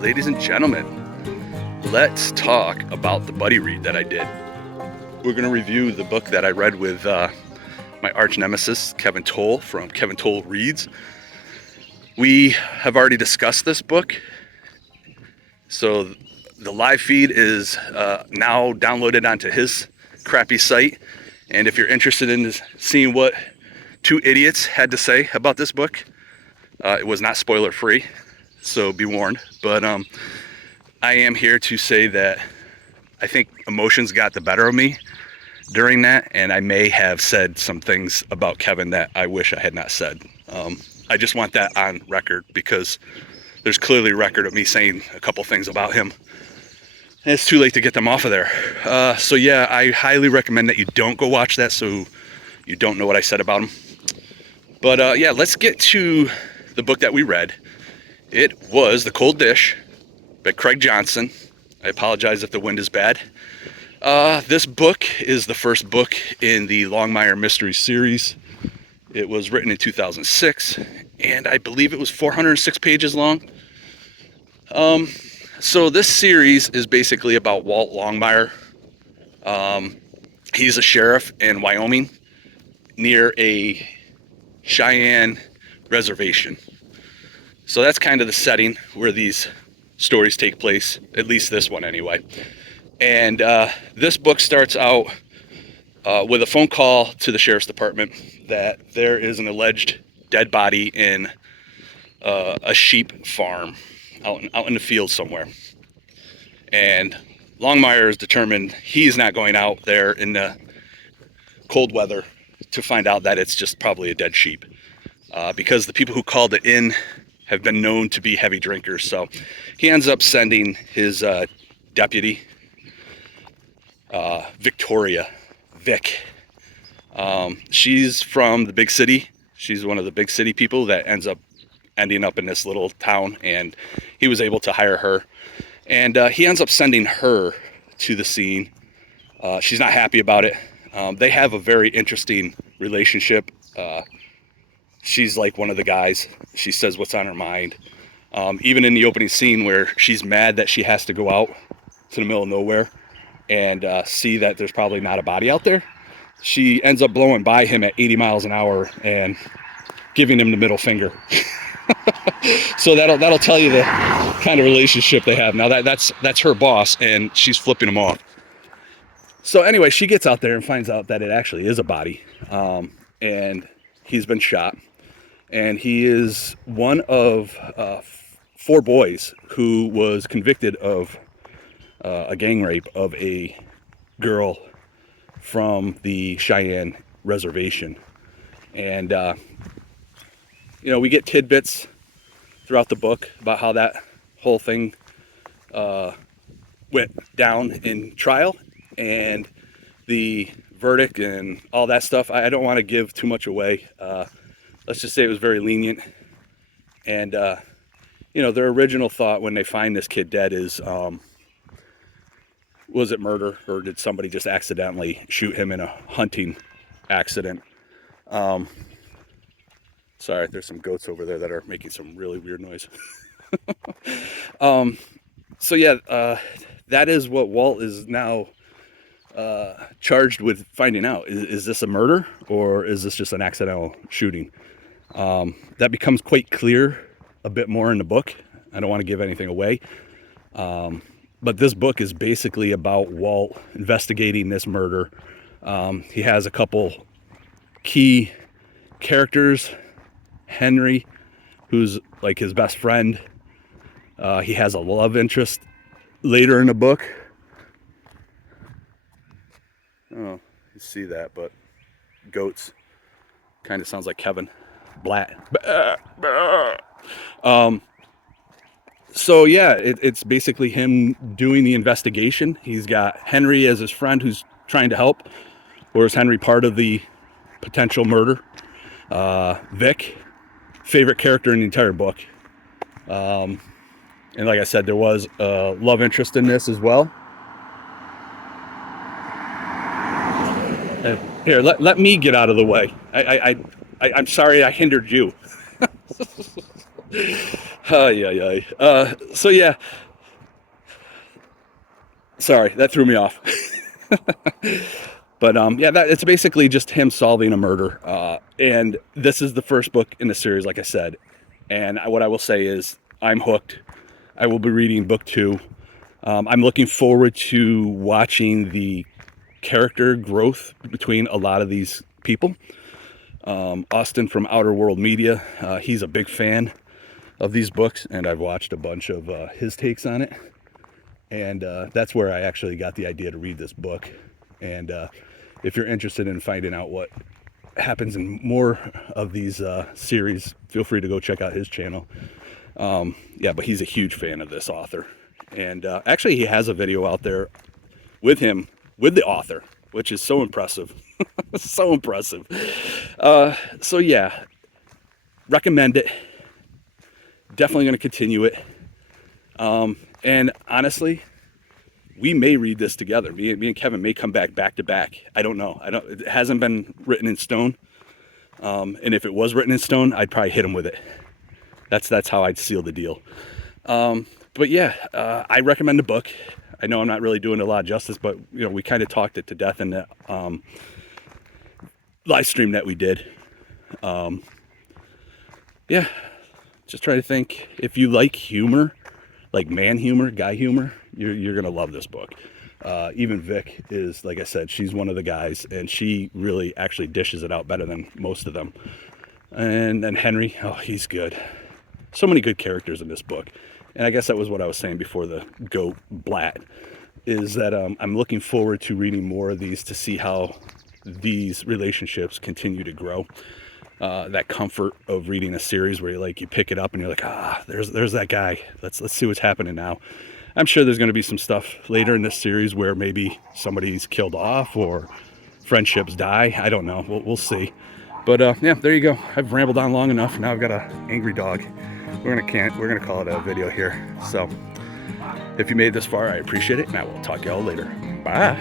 ladies and gentlemen, let's talk about the buddy read that I did. We're going to review the book that I read with my arch nemesis, Kevin Toll from Kevin Toll Reads. We have already discussed this book, so the live feed is now downloaded onto his crappy site. And if you're interested in seeing what two idiots had to say about this book, it was not spoiler free, so be warned. But I am here to say that I think emotions got the better of me during that, and I may have said some things about Kevin that I wish I had not said. I just want that on record because there's clearly a record of me saying a couple things about him, and it's too late to get them off of there. So yeah, I highly recommend that you don't go watch that so you don't know what I said about him. But yeah, let's get to the book that we read. It was The Cold Dish by Craig Johnson. I apologize if the wind is bad. This book is the first book in the Longmire Mystery Series. It was written in 2006, and I believe it was 406 pages long. So this series is basically about Walt Longmire. He's a sheriff in Wyoming near a Cheyenne reservation. So that's kind of the setting where these stories take place, at least this one anyway. And this book starts out with a phone call to the sheriff's department that there is an alleged dead body in a sheep farm out in the field somewhere. And Longmire is determined he's not going out there in the cold weather to find out that it's just probably a dead sheep, because the people who called it in have been known to be heavy drinkers. So he ends up sending his deputy, Victoria, Vic. She's from the big city. She's one of the big city people that ending up in this little town, and he was able to hire her. And he ends up sending her to the scene. She's not happy about it. They have a very interesting relationship. She's like one of the guys. She says what's on her mind. Even in the opening scene where she's mad that she has to go out to the middle of nowhere and see that there's probably not a body out there, she ends up blowing by him at 80 miles an hour and giving him the middle finger. So that'll tell you the kind of relationship they have. Now that's her boss, and she's flipping him off. So anyway, she gets out there and finds out that it actually is a body, and he's been shot. And he is one of 4 boys who was convicted of a gang rape of a girl from the Cheyenne reservation. And, we get tidbits throughout the book about how that whole thing went down in trial and the verdict and all that stuff. I don't want to give too much away. Let's just say it was very lenient. And, their original thought when they find this kid dead is, was it murder, or did somebody just accidentally shoot him in a hunting accident? Sorry, there's some goats over there that are making some really weird noise. So yeah, that is what Walt is now charged with finding out. Is this a murder, or is this just an accidental shooting? That becomes quite clear a bit more in the book. I don't want to give anything away. But this book is basically about Walt investigating this murder. He has a couple key characters. Henry, who's like his best friend. He has a love interest later in the book. Oh, you see that, but goats. Kind of sounds like Kevin. Blat. So yeah, it's basically him doing the investigation. He's got Henry as his friend who's trying to help. Or is Henry part of the potential murder? Vic, favorite character in the entire book. And like I said, there was a love interest in this as well. Here, let me get out of the way. I'm sorry I hindered you. Ay, ay, ay. So yeah, sorry, that threw me off. But yeah, it's basically just him solving a murder. And this is the first book in the series, like I said. And what I will say is, I'm hooked. I will be reading book 2. I'm looking forward to watching the character growth between a lot of these people. Austin from Outer World Media, he's a big fan of these books, and I've watched a bunch of his takes on it. And that's where I actually got the idea to read this book. And if you're interested in finding out what happens in more of these series, feel free to go check out his channel. Yeah, but he's a huge fan of this author. And actually, he has a video out there with him, with the author, which is so impressive. So impressive. So yeah, recommend it. Definitely going to continue it. And honestly, we may read this together. Me and Kevin may come back to back. I don't know. It hasn't been written in stone. And if it was written in stone, I'd probably hit him with it. That's how I'd seal the deal. But yeah, I recommend the book. I know I'm not really doing it a lot of justice, but we kind of talked it to death in the live stream that we did. Yeah, just try to think. If you like humor, like man humor, guy humor, you're gonna love this book. Even Vic is, like I said, she's one of the guys, and she really actually dishes it out better than most of them. And then Henry, oh, he's good. So many good characters in this book. And I guess that was what I was saying before the goat blat, is that I'm looking forward to reading more of these to see how these relationships continue to grow. That comfort of reading a series where you pick it up and you're like, there's that guy. Let's see what's happening now. I'm sure there's going to be some stuff later in this series where maybe somebody's killed off or friendships die. I don't know. We'll see. But yeah, there you go. I've rambled on long enough. Now I've got an angry dog. We're gonna call it a video here. So if you made it this far, I appreciate it, and I will talk to y'all later. Bye.